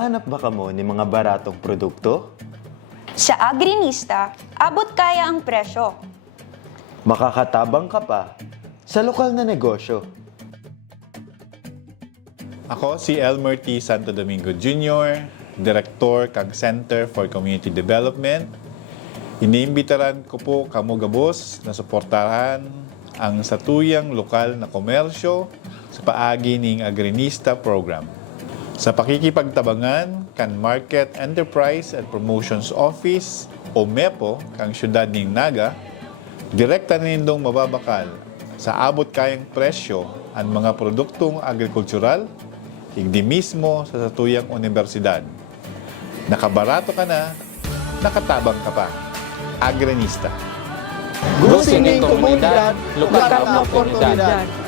Naghahanap ba kamo ni mga baratong produkto? Sa Agrinista, abot kaya ang presyo. Makakatabang ka pa sa lokal na negosyo. Ako si Elmer T. Santo Domingo Jr., Direktor kang Center for Community Development. Iniimbitaran ko po kamo gabos na suportahan ang satuyang lokal na komersyo sa paagi ning Agrinista Program. Sa pakikipagtabangan kan Market Enterprise and Promotions Office o MEPO kang syudad ning Naga, direkta nindong mababakal sa abot kayang presyo ang mga produktong agrikultural higdi mismo sa satuyang universidad. Nakabarato ka na, nakatabang ka pa. Agrinista. Gusto ng komunidad, lokal na oportunidad.